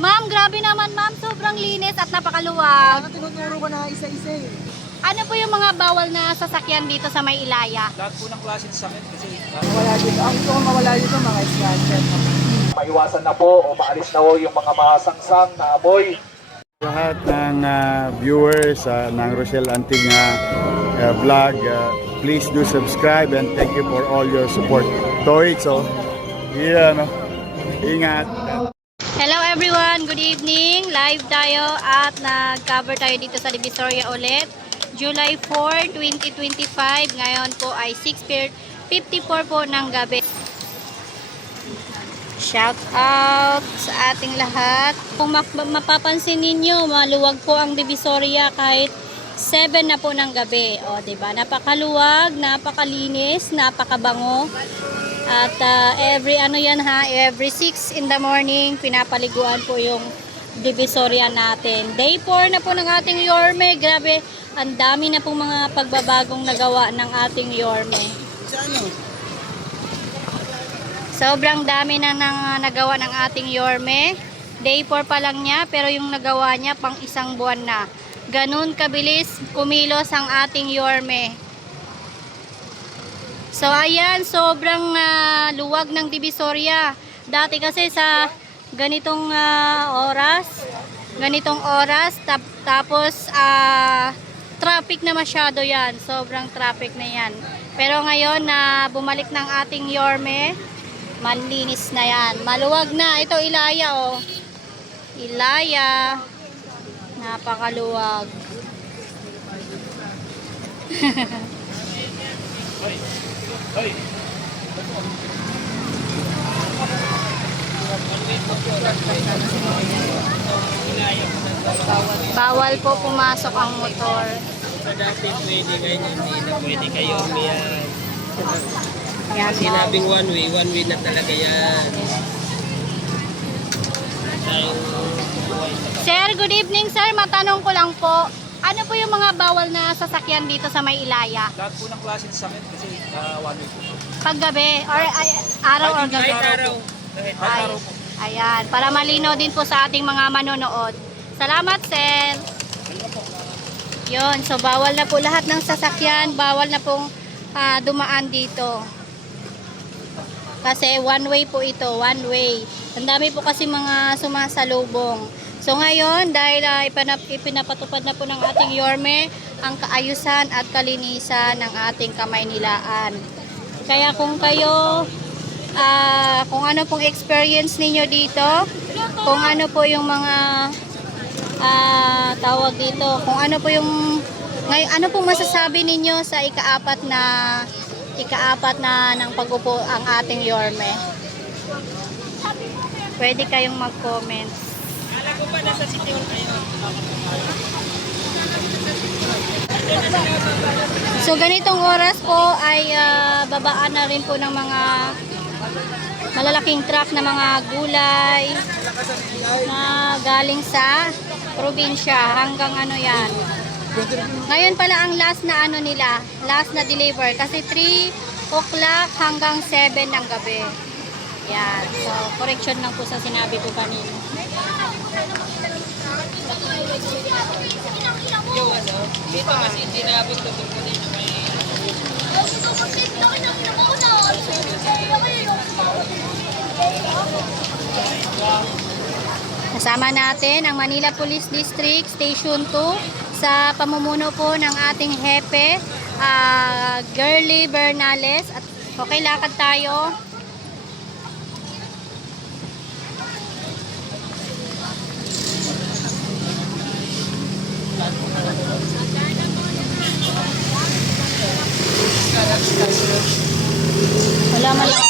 Ma'am, grabe naman ma'am. Sobrang linis at napakaluwag. Ano tinuturo ko na isa-isa eh. Ano po yung mga bawal na sasakyan dito sa may Ilaya? Lahat po ng klase ng sakit kasi Mawala dito. Ang gusto ko mawala dito mga snatcher. Maiwasan na po o maalis na po yung mga masangsang na amoy. Lahat ng viewers ng Rochelle Anting vlog, please do subscribe and thank you for all your support. Toy, so, ingat. Hello everyone, good evening. Live tayo at nag-cover tayo dito sa Divisoria ulit. July 4, 2025. Ngayon po ay 6:54 po ng gabi. Shout out sa ating lahat. Kung mapapansin ninyo, maluwag po ang Divisoria kahit 7 na po ng gabi. O, diba? Napakaluwag, napakalinis, napakabango. At every 6 in the morning, pinapaliguan po yung Divisoria natin. Day 4 na po ng ating Yorme. Grabe, ang dami na pong mga pagbabagong nagawa ng ating Yorme. Sobrang dami na nagawa ng ating Yorme. Day 4 pa lang niya, pero yung nagawa niya pang isang buwan na. Ganun kabilis kumilos ang ating Yorme. So ayan, sobrang luwag ng Divisoria. Dati kasi sa ganitong oras, tapos traffic na masyado yan. Sobrang traffic na yan. Pero ngayon na bumalik ng ating Yorme, manlinis na yan. Maluwag na. Ito Ilaya oh. Ilaya. Napakaluwag. Bawal po pumasok ang motor. Sa dati pwede, ngayon hindi na pwede kayo umiyan. Yan, Sinabing one way na talaga yan. Sir, good evening sir. Matanong ko lang po. Ano po yung mga bawal na sasakyan dito sa may Ilaya? lahat po ng klase ng sakit kasi one way po. Paggabi or araw or gabi? Kahit araw. Ay, ayan, para malinaw din po sa ating mga manonood. Salamat, sir. Yun, so bawal na po lahat ng sasakyan, bawal na pong dumaan dito. Kasi one way po ito, one way. Ang dami po kasi mga sumasalubong. So ngayon, dahil ipinapatupad na po ng ating Yorme ang kaayusan at kalinisan ng ating Kamaynilaan. Kaya kung kayo kung ano pong experience ninyo dito, kung ano po yung mga tawag dito, kung ano po yung ano pong masasabi ninyo sa ikaapat na ng pag-upo ang ating Yorme, pwede kayong mag-comment. Alam ko ba nasa City Hall kayo? So ganitong oras po ay babaan na rin po ng mga malalaking truck na mga gulay na galing sa probinsya hanggang ano yan. Ngayon pala ang last na ano nila, last na deliver kasi 3 o'clock hanggang 7 ng gabi. Yan. So correction lang po sa sinabi ko kanina. Yung ano, dito kasi hindi naabot tutok ko dito kayo. Kasama natin ang Manila Police District Station 2 sa pamumuno po ng ating hepe, Girly Bernales. At okay, lakad tayo. Wala man lang.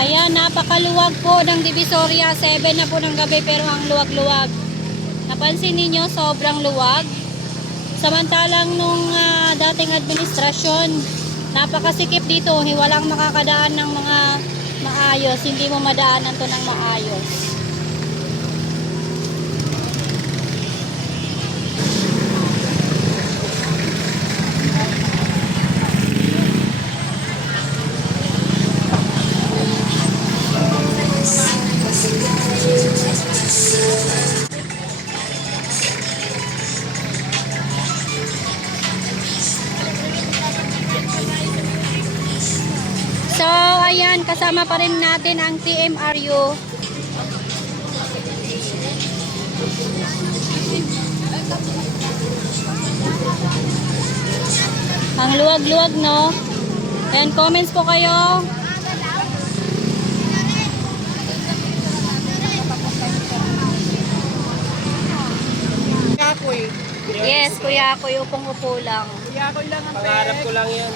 Ayan, napakaluwag po ng Divisoria. 7 na po ng gabi pero ang luwag-luwag. Napansin ninyo, sobrang luwag. Samantalang nung dating administrasyon, napakasikip dito. Walang makakadaan ng mga maayos. Hindi mo madaanan to ng maayos. ayan, kasama pa rin natin ang TMRU. Ang luwag-luwag, no? Ayan, comments po kayo. Kakoy. Yes, kuya ako, upong-upo lang. Kakoy lang ang Pangarap ko lang yan.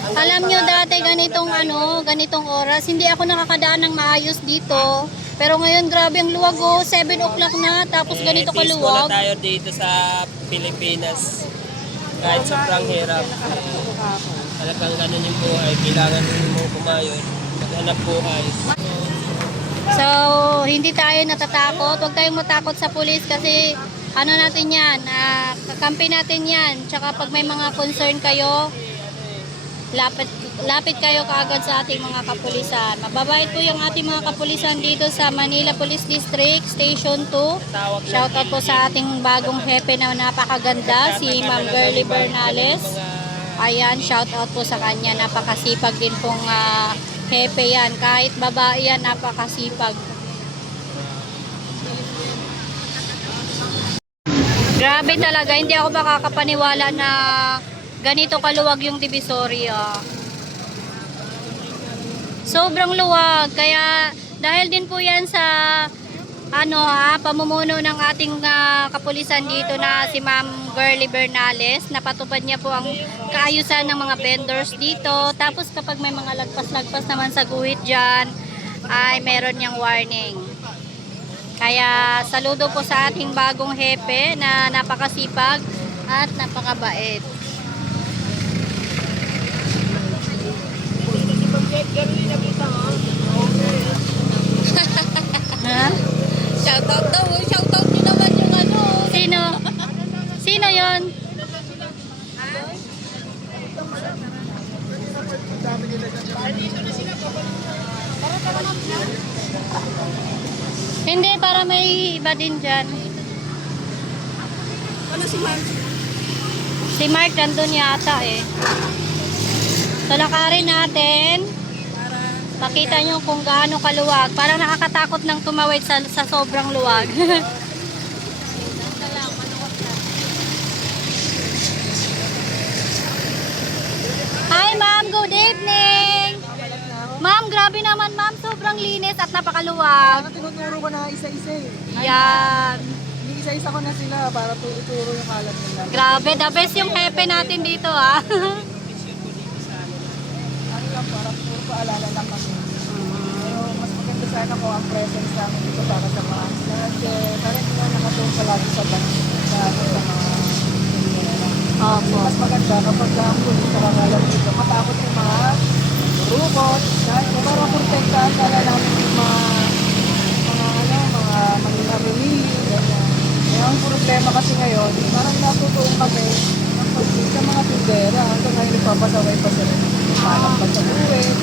Alam nyo dati ganitong oras, hindi ako nakakadaan ng maayos dito. Pero ngayon grabe ang luwag, 7 o'clock na, tapos ganito Peaceful kaluwag. na tayo dito sa Pilipinas. Kahit sobrang hirap. Talagang ganun yung buhay. Kailangan mo kumayod. Maghanap buhay. So, hindi tayo natatakot. Huwag tayong matakot sa pulis kasi ano natin yan, kakampi natin yan. Tsaka pag may mga concern kayo, lapit kayo kaagad sa ating mga kapulisan. Mababait po yung ating mga kapulisan dito sa Manila Police District, Station 2. Shoutout po sa ating bagong hepe na napakaganda, si Ma'am Girly Bernales. Ayan, shoutout po sa kanya. Napakasipag din pong hepe yan. Kahit babae yan, napakasipag. Grabe talaga, hindi ako makakapaniwala na ganito kaluwag yung Divisoria. Sobrang luwag, kaya dahil din po yan sa pamumuno ng ating kapulisan dito na si Ma'am Girly Bernales, napatupad niya po ang kaayusan ng mga vendors dito. Tapos kapag may mga lagpas-lagpas naman sa guhit dyan, ay meron niyang warning. Kaya saludo po sa ating bagong hepe na napakasipag at napakabait. Ha? Shoutout daw. Shoutout nyo naman yung ano. Sino? Sino yon? Hindi, para may iba din dyan. Ano si Mark? Si Mark nandun yata eh. So lakarin natin. Makita nyo kung gaano kaluwag. Parang nakakatakot ng tumawid sa sobrang luwag. Hi ma'am, good evening. Ma'am, grabe naman ma'am. Sobrang linis at napakaluwag. Tinuturo ko na isa-isa eh. Yan. Hindi isa-isa ko na sila para ituro yung kalat nila. Grabe, the best yung hepe natin dito ah. Ano lang, para puro paalala lang kami. Pero mas maganda sana ko ang presence namin dito para sa mga kasi parang hindi na nakatulong palagi sa mga Opo. mas maganda kapag ang pulis nakakalam dito. Matakot yung mga robot. Dahil para protektahan sana namin yung mga Manila Relief. Kaya ang problema kasi ngayon, parang natutuong kami ng pagpili sa mga tindera. Hanggang ngayon nagpapasaway pa sila. Palang pa sa buwet.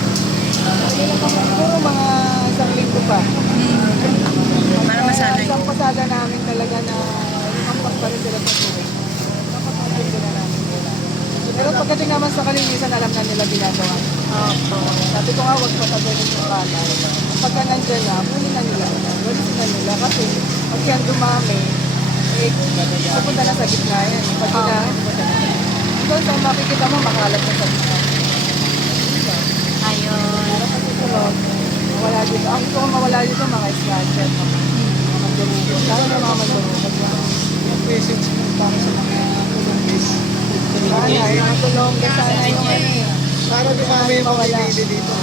Siguro mga isang linggo pa. Para masanay. Isang pasada namin talaga na lumampas pa rin sila sa buwet. Napapagpili na namin nila. Pero pagdating naman sa kalinisan, alam na nila ginagawa. Sabi ko nga, huwag patagalin yung kanan. Pagka nandyan na, muli na nila. Walisin na nila kasi pag yan dumami, pupunta na sa gitna yan. Pag ginahin, pupunta na. Hanggang sa makikita mo, makalat na sa gitna. Ayun. Para sa susunod, mawala dito. Ang gusto ko mawala dito, mga snatcher. Mga mandurugot. Lalo na mga mandurugot. Yung patience mo para sa mga tulong-base. Sana, yung tulong-base sana yung para di kami mawala dito.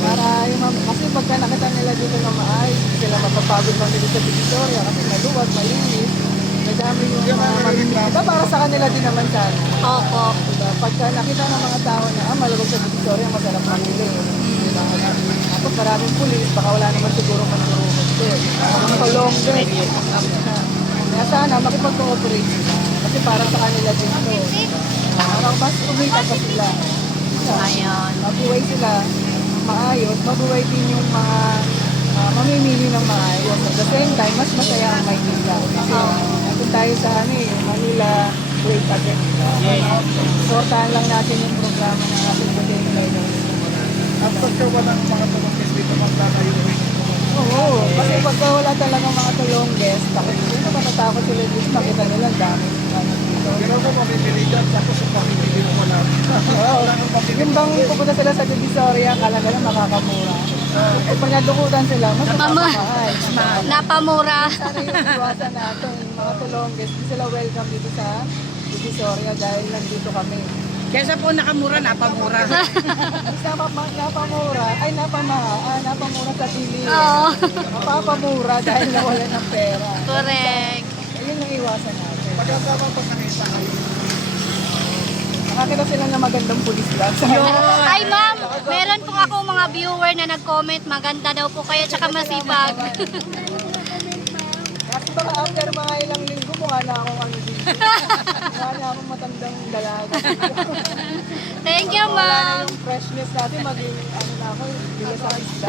Para yung kasi pagka nakita nila dito na maayos, sila mapapagod lang dito sa Victoria kasi maluwag, malinis. Madami yung mga mamimita. Para sa kanila din naman sana. Opo. Diba? Pagka nakita ng mga tao na maluwag sa Victoria, masarap mamili. Diba? Tapos maraming pulis, baka wala naman siguro manurumot doon. Ang tulong din. Kaya sana makipag-cooperate sila. Kasi para sa kanila din ito. Parang mas kumita pa sila. Ayun. Mabuhay sila maayos, mabuhay din yung mga mamimili ng maayos. At the same time, mas masaya ang Maynila. Kasi nandun tayo sa Manila Great Again. Sortahan lang natin yung programa ng ating Manila. After ba ng mga tulong guest dito magkakayuhin? Oo, kasi pagka wala talagang mga tulong guest, takot sila, matatakot sila dito, makita nila ang dami. Pero kung mamimili dyan, tapos yung pamimili mo wala. Oo, yung bang pupunta sila sa Divisoria, akala nila makakamura. Eh, pag nadukutan sila, mas mapapamahal. Napamura. Sana yung iwasan natin, mga tulong guest, di sila welcome dito sa Divisoria dahil nandito kami. Kesa po nakamura, napamura. Napamura sa pili. Oo. Mapapamura dahil nawala ng pera. Correct. Ayun ang iwasan natin. Pagkakama pag nakita kayo. Nakakita sila na magandang pulis lang. Ay ma'am, meron po ako mga viewer na nag-comment, maganda daw po kayo, tsaka masipag. Kasi baka after mga ilang linggo, mukha na akong ano dito. Mukha na akong matandang dalaga. Thank you Wala na ma'am. yung freshness natin, maging ano na ako, bilis sa isda.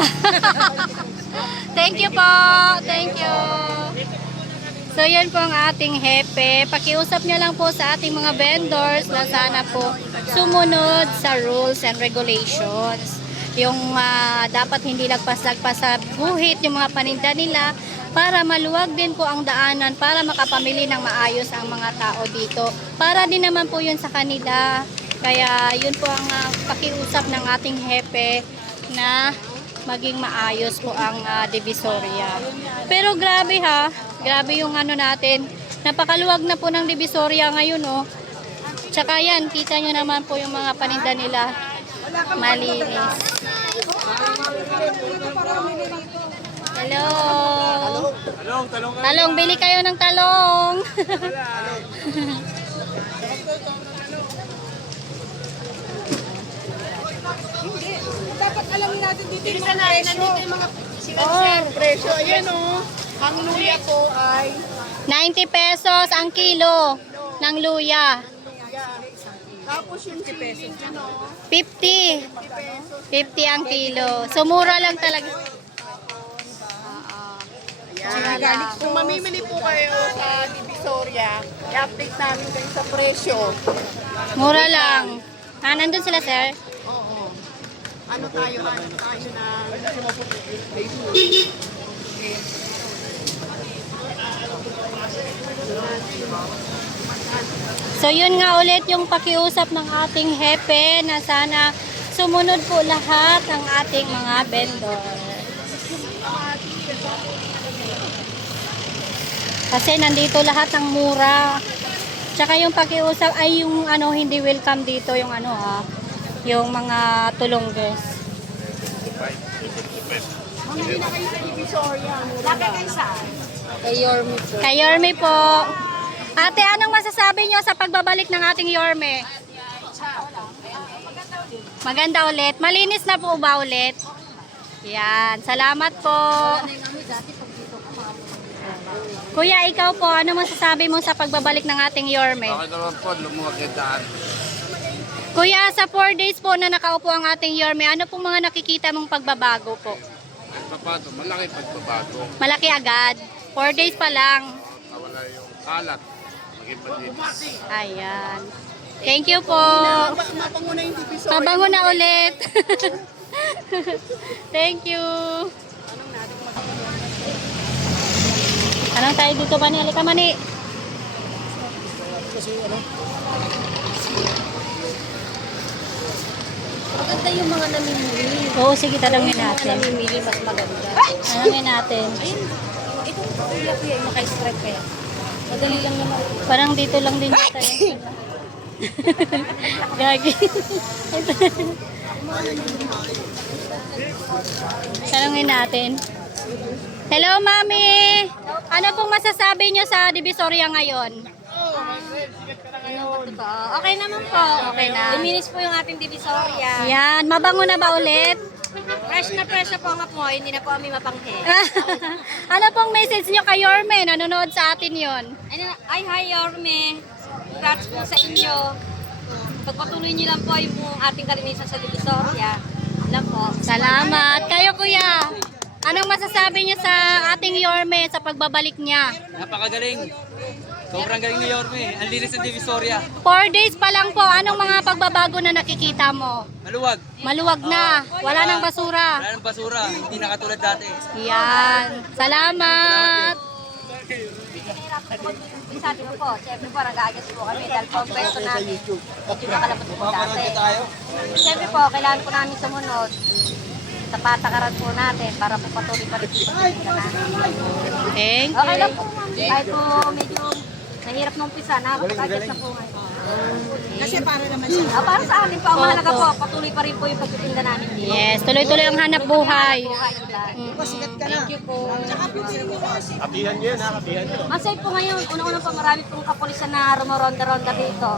Thank you po. Thank you. So yan po ang ating hepe. Pakiusap niya lang po sa ating mga vendors na sana po sumunod sa rules and regulations. Yung dapat hindi lagpas-lagpas sa guhit yung mga paninda nila para maluwag din po ang daanan para makapamili ng maayos ang mga tao dito. Para din naman po yun sa kanila. Kaya yun po ang pakiusap ng ating hepe na maging maayos po ang Divisoria. Pero grabe ha, grabe yung ano natin. Napakaluwag na po ng Divisoria ngayon oh. Tsaka yan, kita nyo naman po yung mga paninda nila. Malinis. Hello. Talong, bili kayo ng talong. Dapat alamin natin dito yung mga presyo. Ang presyo, ayan o. Ang luya po ay 90 pesos ang kilo ng luya. tapos yung 50 pesos. 50. 50 ang kilo. So mura lang talaga. Kung mamimili po kayo sa Divisoria, i-update namin kayo sa presyo. Mura lang. Nandun sila, sir? Oo. Ano tayo na So yun nga ulit yung pakiusap ng ating hepe na sana sumunod po lahat ng ating mga vendor. Kasi nandito lahat ng mura. Tsaka yung pakiusap ay yung ano hindi welcome dito yung ano yung mga tulonggers. Mamili na kayo sa Divisoria. Laki kayo saan? Kay Yorme po. Ate, anong masasabi nyo sa pagbabalik ng ating Yorme? Maganda ulit. Malinis na po ba ulit? Yan. Salamat po. Kuya, ikaw po, ano masasabi mo sa pagbabalik ng ating Yorme? Okay naman po, lumuwag yung daan. Kuya, sa 4 days po na nakaupo ang ating Yorme, ano pong mga nakikita mong pagbabago po? Pagbabago, malaki pagbabago. Malaki agad. 4 days pa lang. Nawala yung kalat. Maging malinis. Ayan. Thank you po. Mapango na yung Divisoria. Mabango na ulit. Thank you. Anong tayo dito, Mani? Halika, Mani. Maganda yung mga namimili. Oo, sige, tanongin Mga natin. namimili mas maganda. Tanongin natin. Ayun, itong kuya kuya yung naka-stripe kaya. Madali lang naman. Parang dito lang din tayo. Gagi. Tanongin natin. Hello, Mami. Ano pong masasabi nyo sa Divisoria ngayon? Okay naman po. Okay na. Liminis po yung ating Divisoria. Yan, mabango na ba ulit? Fresh na po nga po. Hindi na po kami mapanghe. Ano pong message nyo kay Yorme? Nanonood sa atin yon. Ay, hi Yorme. Congrats po sa inyo. Pagpatuloy niyo lang po yung ating karinisan sa Divisoria. Alam po. Salamat. Kayo, kuya. Anong masasabi niyo sa ating Yorme sa pagbabalik niya? Napakagaling. Sobrang galing ni Yorme. Ang linis ng Divisoria. 4 days pa lang po, anong mga pagbabago na nakikita mo? Maluwag. Maluwag na, wala nang basura. Wala ng basura. Hindi na katulad dati. Yan. Salamat. Sabi ko po, siyempre po, nag-aagas po kami dahil po ang pwesto namin. Medyo nakalabot po dati. Siyempre po, kailangan po namin sumunod sa patakaran po natin para po patuloy pa rin po sa pagkita namin. Thank Okay lang you. po, ma'am. Kahit po medyo nahirap nung umpisa, nakakag-adjust na po ngayon. Kasi para naman siya. Para sa amin po, ang mahalaga po, patuloy pa rin po yung pagtitinda namin dito. Yes, tuloy-tuloy ang hanap buhay. Buhay yung lahat. Sikat ka na. Thank you po. Masay po ngayon, unang-unang po marami pong kapulisan na rumoronda-ronda dito.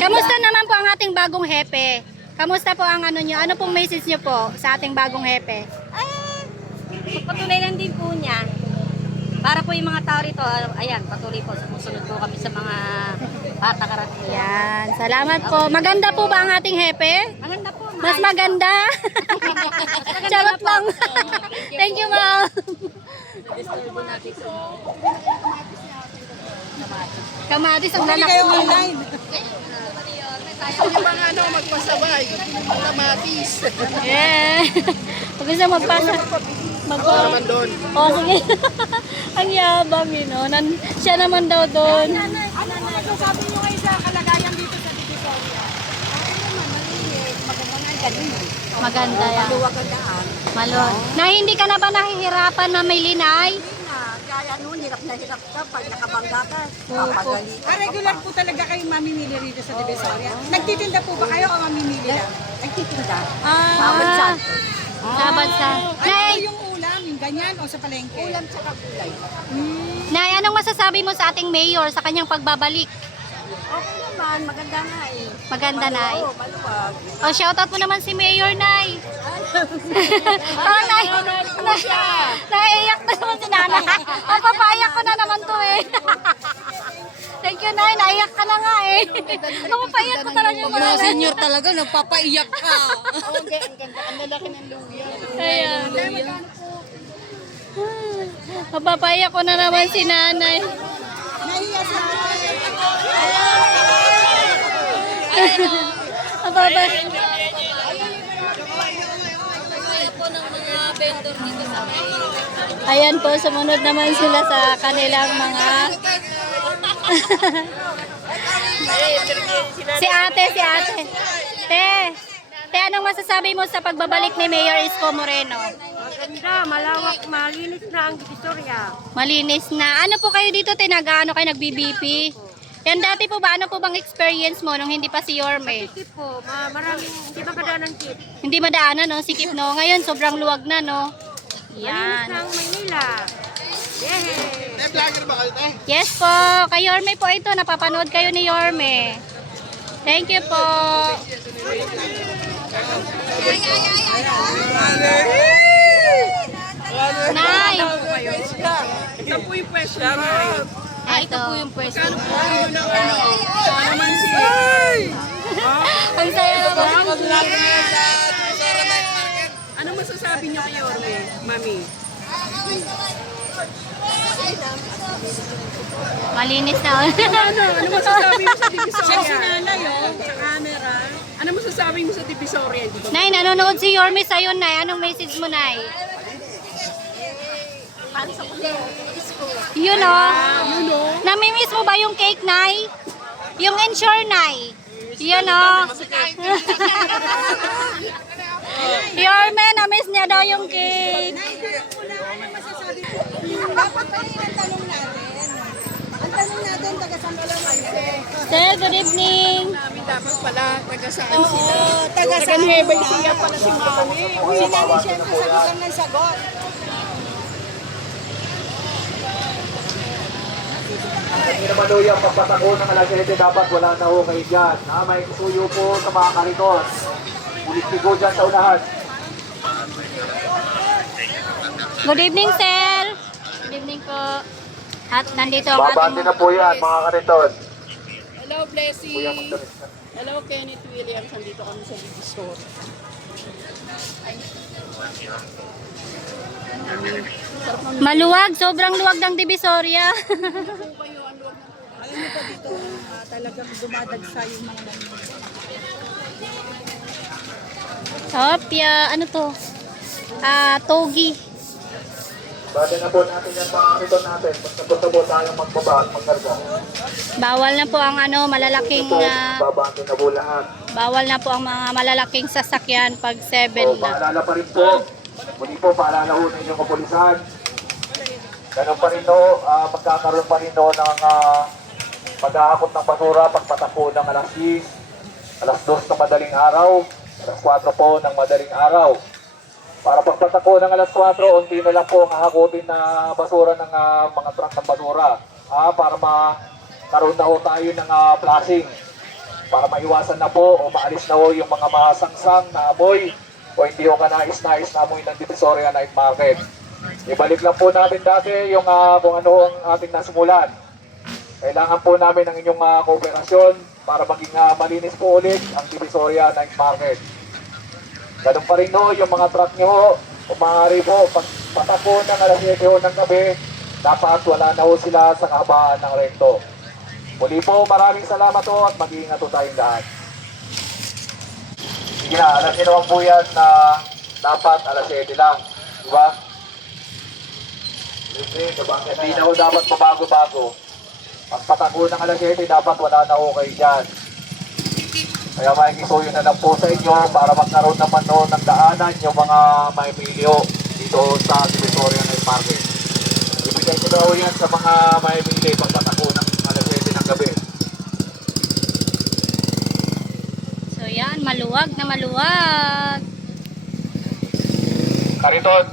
Kamusta naman po ang ating bagong hepe? Kamusta po ang ano nyo? Ano pong message nyo po sa ating bagong hepe? Patuloy lang din po niya. Para po yung mga tao rito, ayan, patuloy po, sumusunod po kami sa mga patakaran. Yan, salamat po. Maganda po ba ang ating hepe? Maganda po, Mas maganda. Charot lang. Thank you, ma'am. Kamatis ang lalaki. online. Yung mga ano, magpasabay. Kamatis. Yeah. Gusto magpasa. Magpasa. doon. Oh, sige. Ang yabang yun, no? Siya naman daw doon. Ano sabi nyo kayo sa kalagayan dito sa Divisoria? Okay naman, malinis. Magandang ganun. Maganda yan. Maluwag ang daan. Maluwag. Na hindi ka na ba nahihirapan na may linay? Kaya noon, hirap na hirap ka. Pag nakabangga ka, papagali. Regular po talaga kayo mamimili rito sa Divisoria. Nagtitinda po ba kayo o mamimili lang? Nagtitinda. Ah. Sa. Ano Nay, yung ulam? Yung ganyan o sa palengke? Ulam tsaka gulay. Nay, anong masasabi mo sa ating mayor sa kanyang pagbabalik? Okay naman, maganda nga eh. Maganda, Nay. Oo, maluwag. Oh, shoutout mo naman si Mayor, Nay. Oh, Nay. Naiiyak na naman si Nanay. Papapayak ko na naman to eh. Thank you, Nay. Naiyak ka na nga eh. Papapayak ko talaga yung mga Senior talaga, nagpapaiyak ka. Ayan. Papapayak ko na naman si Nanay. Nahiya sa Papapayak. Ayan po, sumunod naman sila sa kanilang mga... si ate. Te, anong masasabi mo sa pagbabalik ni Mayor Isko Moreno? Maganda, malawak, malinis na ang Divisoria. Malinis na. Ano po kayo dito, tinagaano kayo nag-BBP? Yan dati po ba, ano po bang experience mo nung hindi pa si Yorme? Sikip po, maraming, hindi makadaan ng kit. Hindi madaanan, no? Sikip, no? Ngayon, sobrang luwag na, no? Malinis Yan. na ang Maynila. Yes po, kay Yorme po ito. Napapanood kayo ni Yorme. Thank you po. Nay! Ito po yung pwesto. Ito po yung pwesto. Ano Ang saya naman. Ano masasabi niyo kay Orme, Mami? Malinis na. Ano masasabi mo sa Divisoria? Siya si nanay, sa camera. Ano masasabi mo sa Divisoria? Nay, nanonood si Yorme sa'yo, Nay. Anong message mo, Nay? Yun o. Namimiss mo ba yung cake, Nay? Yung ensure, Nay? Yun o. Yorme, namiss niya daw yung cake. Dapat pa rin ang tanong natin. Ang tanong natin, taga saan ka lang Sir, good evening. Namin dapat pala, taga saan sila? Taga Nueva Ecija pala si Mami. Si Nani siyempre sagot lang ng sagot. Hindi naman ho yung pagpatako ng alas 7 dapat wala na ho kayo dyan. May suyo po sa mga kariton. Ulit-ligo dyan sa unahan. Good evening, sir. Good evening po. At nandito ang Babante na ating... po yan mga kariton. Hello, Blessy. Hello, Kenneth Williams. Nandito kami sa Divisoria. Maluwag, sobrang luwag ng Divisoria. talagang dumadagsa yung mga namimili. Hopya, ano to? Togi. Bali na po natin yan mga kariton natin. Basta po tayong magbaba at magkarga. Bawal na po ang malalaking Babante na po lahat. bawal na po ang mga malalaking sasakyan pag 7 So, na. paalala pa rin po. Muli po, paalala ho ninyo kapulisan. Ganun pa rin ho, magkakaroon pa rin ho ng mag-aakot ng basura pagpatakbo ng alas 10, alas 2 ng madaling araw, alas 4 po ng madaling araw. Para pagpatakbo ng alas 4, unti na lang po ang hahakutin na basura ng mga truck ng basura. Para makaroon na ho tayo ng flashing. Para maiwasan na po o maalis na ho yung mga masangsang na amoy o hindi ho kanais-nais na amoy ng Divisoria Night Market. Ibalik lang po natin dati yung kung ano ang ating nasimulan. Kailangan po namin ng inyong kooperasyon para maging malinis po ulit ang Divisoria Night Market. Ganun pa rin ho, yung mga truck nyo ho, kung maaari po, pag patakbo ng alas 7 ho ng gabi, dapat wala na ho sila sa kahabaan ng rekto. Muli po, maraming salamat ho at mag-iingat ho tayong lahat. Sige na, alam niyo naman po yan na dapat alas 7 lang. Diba? Hindi na ho dapat mabago-bago. Pag patakbo ng alas 7, dapat wala na ho kayo dyan. Kaya makikisuyo na lang po sa inyo para magkaroon naman no ng daanan yung mga maimilyo dito sa Divisoria Night Market. Ibigay nyo daw yan sa mga maimili pagpatakbo ng alas 7 ng gabi. So yan, maluwag na maluwag. Kariton,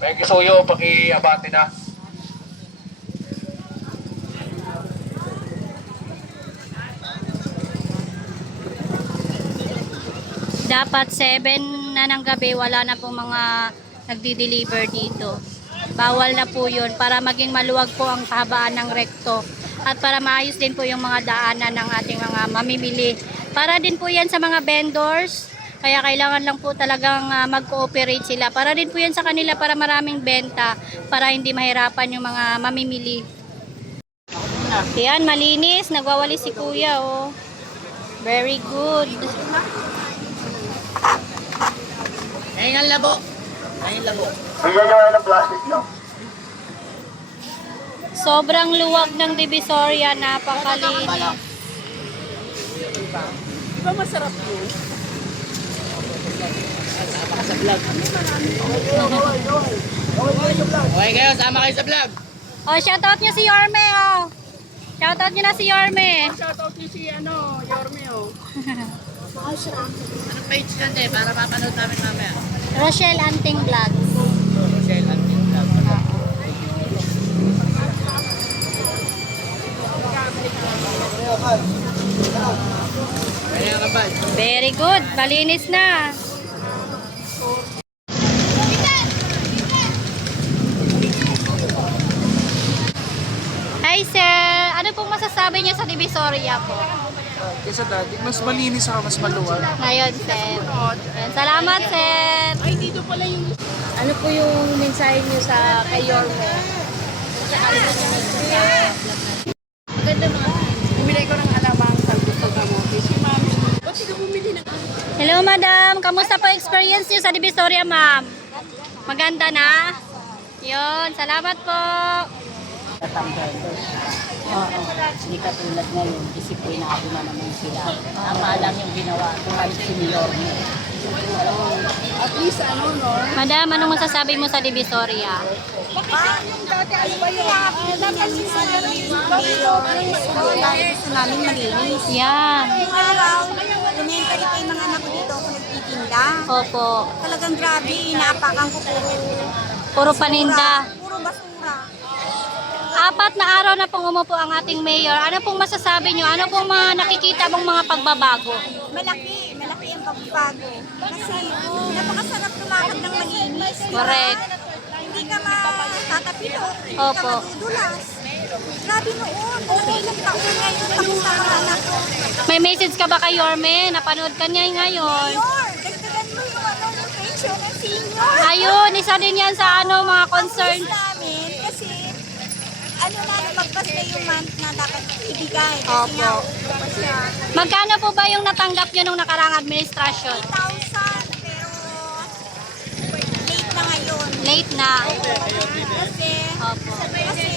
may kisuyo, pakiabante na. Dapat 7 na ng gabi, wala na pong mga nagdi-deliver dito. Bawal na po yun para maging maluwag po ang kahabaan ng rekto at para maayos din po yung mga daanan ng ating mga mamimili. Para din po yan sa mga vendors, kaya kailangan lang po talagang mag-cooperate sila. Para din po yan sa kanila para maraming benta, para hindi mahirapan yung mga mamimili. Yan, malinis. Nagwawali si kuya, oh. Very good. Ayun ang labo. Ayun labo. Bigyan nyo ng plastic nyo. Sobrang luwag ng Divisoria, napakalinis. Di ba masarap yun? Sama ka sa vlog. Okay kayo, sama kayo sa vlog. Oh, shoutout niyo si Yorme, oh. Shoutout niyo na si Yorme. Shoutout niyo si Yorme, oh. Anong page yan para mapanood namin mamaya? Rochelle Anting Vlogs. Rochelle Anting Vlog. Kaya kapal. Very good. Malinis na. Hi, sir. Ano pong masasabi niyo sa Divisoria po? Kesa dati, mas malinis ako, mas maluwag. Ngayon, sir. Ayan, salamat, sir. Ay, dito pala yung... Ano po yung mensahe niyo sa kay Yorme? Maganda mga... Bumili ko ng alamang gusto ka mo. Si mami. Ba't hindi ka bumili ng... Hello, madam. Kamusta po experience niyo sa Divisoria, ma'am? Maganda na? Yun. Salamat po. Oo, hindi katulad ngayon, disiplinado na naman sila. Tama lang yung ginawa, tumalit si Yorme. At least ano, no? Madam, anong masasabi mo sa Divisoria? Yung dati, ano ba yun? Dapat gusto namin malinis. Yan. Yung araw, elementary pa yung mga anak ko dito ako nagtitinda. Opo. Talagang grabe, inaapakan ko Puro paninda. puro basura. 4 na araw na pong umupo ang ating mayor. Ano pong masasabi nyo? Ano pong mga nakikita mong mga pagbabago? Malaki ang pagbabago. Kasi napakasarap lumakad ng malinis. di ba? Correct. Hindi ka matatapilo, hindi Opo. ka madudulas. Grabe noon, talaga ilang taon na ngayon kami sa mga anak ko. May message ka ba kay Yorme? Napanood ka niya ngayon. Mayor, dagdagan mo yung pension ng senior. Ayun, isa din yan sa mga concern. Namin kasi Lalo magpas na yung month na dapat ibigay. Kasi nga, magpas siya. Magkano po ba yung natanggap nyo nung nakarang administrasyon? 3,000 pero late na ngayon. Late na. Kasi,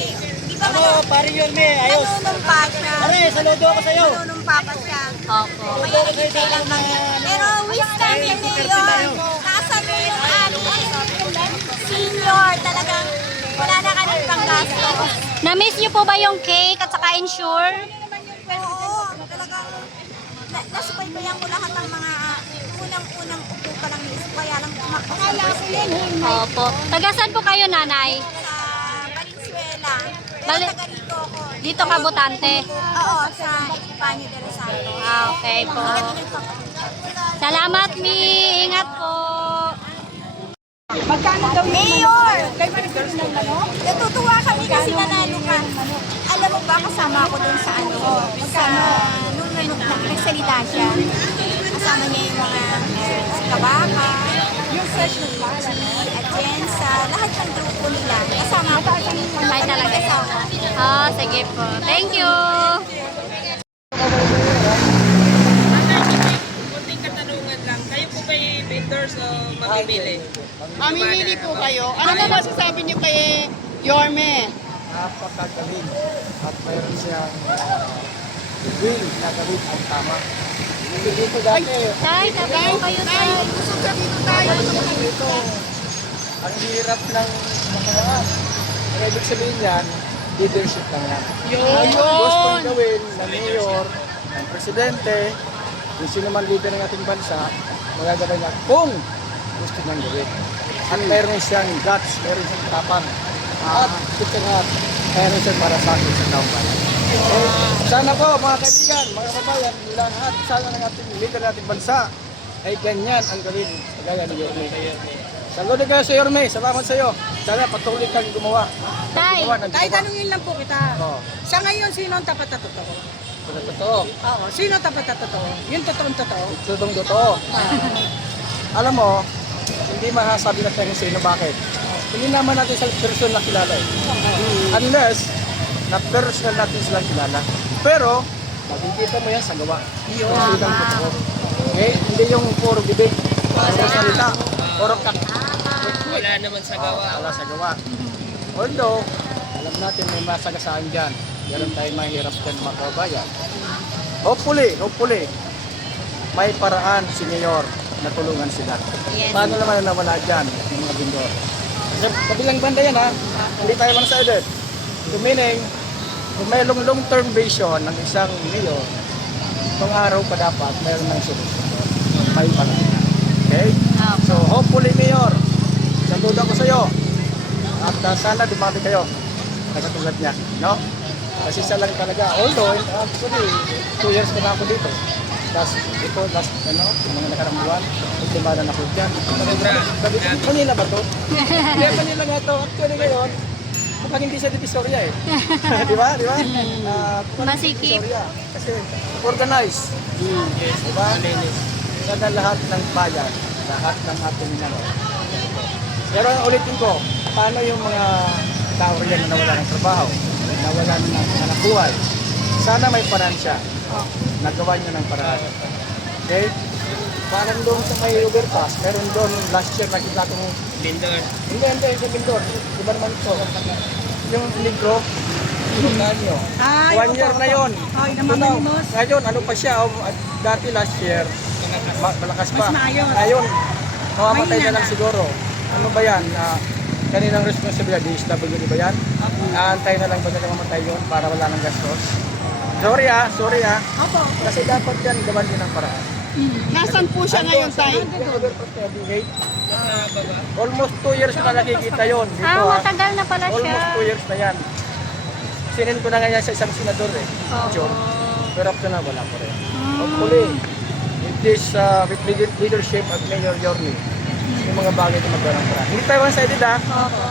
di ba pare yun, me. Ayos. nanunumpa siya. saludo ako sa'yo. Nanunumpa pa siya. Opo. Kaya nagintay lang kami. Pero Wisconsin Mayor, naasan mo yung senior, talagang wala na kami pang gasto. Na-miss nyo po ba yung cake at saka insure? Oo, talagang nasubaybayan ko lahat ng mga unang-unang upo pa lang ni kaya lang tumakbo Opo. Tagasan po kayo, nanay? sa Valenzuela. Bali- Taga rito ako. Dito ka botante? Oo, sa Epifanio de los Santos. Okay po. Kami nagpapalito. Salamat, Mi. Ingat po. Mayor! Natutuwa kami kasi nanalo ka. Alam mo ba, kasama ako dun sa nung nagsalita siya. Kasama niya yung mga si Kabaka, si Agenza, lahat ng grupo nila. Kasama ako. Ay, talaga. Kasama. Ah, sige po. Thank you. Kunting katanungan lang. Kayo po ba yung vendors o mamimili? Mamimili po kayo. Ano ba masasabi niyo kay Yorme? Napakagaling. At mayroon siyang will na gawin ang tama. Hindi dito dati. Tay, tabi po kayo, tay. Gusto ka dito tayo. Dito, ang hirap ng makaraan. Ang ibig sabihin yan, leadership lang yan. Ang gustong gawin ng mayor, ng presidente, kung sino man leader ng ating bansa, magagawa niya kung gusto niyang gawin. At mayroon siyang guts, mayroon siyang tapang. At ito nga, mayroon siyang para sa akin sa taong bayan. Sana po mga kaibigan, mga kabayan, lahat sana ng ating leader ng ating bansa ay ganyan ang gawin sa gaya ni Yorme. Saludo kayo sa Yorme, salamat sa iyo. Sana patuloy kang gumawa. Tay. Gumawa ng Tay, gawa. tanungin lang po kita. Oo. Sa ngayon, sino ang tapat na totoo? Ito na totoo. Oo, sino tapat na totoo? Yung totoong totoo. Tutong totoo. Alam mo, hindi masasabi natin kung sino bakit. Hindi naman natin sa person na kilala eh. Unless, na personal natin silang kilala. Pero, makikita mo yan sa gawa. Kung sino ang totoo. Okay? Hindi yung puro bibig. Puro salita. Puro Wala naman sa gawa. wala sa gawa. Although, alam natin may masagasaan dyan. Meron tayong mahirap dyan mga kabayan. Hopefully, may paraan si Mayor na tulungan sila. Yes. Paano naman na nawala dyan yung mga bindor? Kasi kabilang banda yan ha, hindi tayo one-sided. So meaning, kung may long-term vision ng isang mayor, itong araw pa dapat mayroon ng solusyon. May paraan. Okay? So hopefully Mayor, saludo ko sa iyo. At sana dumami kayo na katulad niya. No? Kasi siya lang talaga. Although, actually, 2 years na ako dito. Last, yung mga nakarang buwan, ultimaran ako dyan. Kanina ba to? Hindi, kanina nga to. Actually ngayon, mukhang hindi siya divisoria eh. Di ba? Masikip. Divisoria. Kasi organized. Yes, Diba? Sana lahat ng bayan, lahat ng ating Pero ulitin ko, paano yung mga tao riyan na nawala ng trabaho, nawala ng mga buhay? Sana may paraan siya. Nagawa niyo ng paraan. Okay? Parang doon sa may overpass, meron doon last year nakita kong vendor. hindi, sa Bindor. Di ba naman ito? Yung negro, yung nanyo. 1 year na yun. Ay, Ito na. Ngayon, ano pa siya? Dati last year, malakas pa. Mas maayos. Ngayon, mamamatay Mahina na lang na. siguro. Ano ba yan? Kaninang responsibilidad, DSWD ba yan? Aantay na lang ba nila mamatay yun para wala nang gastos? Sorry ah. Opo. Kasi dapat yan, gawan din ng paraan. Nasaan po siya ngayon, Tay? Almost 2 years ko na nakikita yun. Dito, Ah, ah. matagal na pala siya. Almost 2 years na yan. Sinin ko na nga yan sa isang senador eh. John. Pero up to na wala po rin. Hopefully, with this leadership of Mayor Yorme, yung mga bagay na magkaroon para. Hindi tayo one-sided ha.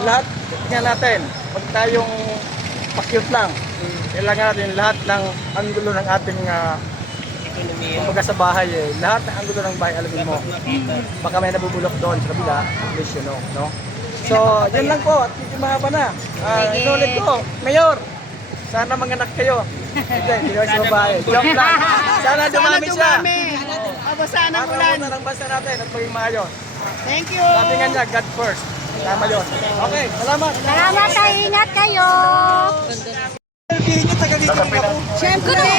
Lahat, tingnan natin. Huwag tayong pakyut lang. Kailangan natin lahat ng anggulo ng ating kumbaga sa bahay eh. Lahat ng anggulo ng bahay, alamin mo. Baka may nabubulok doon sa kabila, at least you know, no? So, yun lang po. At hindi mahaba na. Sige. Inulit ko, Mayor, sana manganak kayo. Hindi ko si babae. Joke lang. Sana dumami siya. Sana Para muna ng bansa natin at maging maayos. Thank you. Sabi nga niya, God first. Tama yun. Okay, salamat. Salamat tayo, ingat kayo. Hindi nyo taga-likinig ako. Siyempre,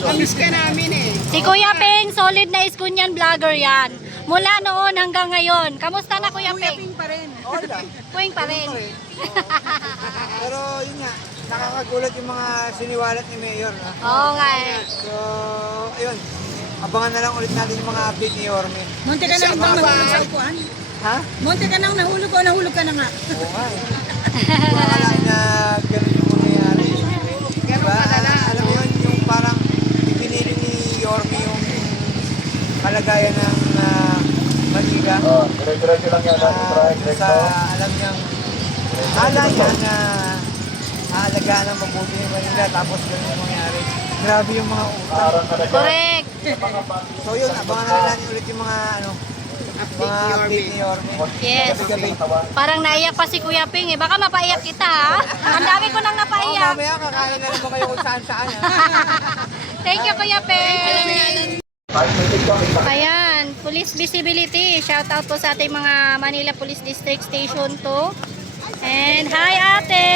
kamiss ka namin eh. Si Kuya Ping, solid na iskunyan vlogger yan. Mula noon hanggang ngayon. Kamusta na Kuya Ping? pa rin. Okay lang. Puwing pa rin. Pero yun nga, nakakagulat yung mga siniwalat ni Mayor. Ha? Oo nga eh. So, ayun. Abangan na lang ulit natin yung mga update ni Yorme. Munti ka nang nahulog sa upuan. Ha? Munti ka nang nahulog ka na nga. Oo nga eh. Wala na ganun yung mangyayari. Ganun kalala. Alam mo yun, yung parang ipinili ni Yorme yung kalagayan ng Manila. Dire-diretso lang yan. Sa alam niyang akala niya na aalagaan ng mabuti ng Manila tapos ganun yung mangyayari. Grabe yung mga utang. Correct. So yun, abangan na natin ulit yung mga mga update ni Yorme. Yes. Gabi-gabi. Parang naiyak pa si Kuya Ping eh. Baka mapaiyak kita ha. Ang dami ko nang Oo, napaiyak. mamaya kakain na naman kayo kung saan-saan. Thank you Kuya Ping. Ayan, police visibility. Shout out po sa ating mga Manila Police District Station 2. And hi ate!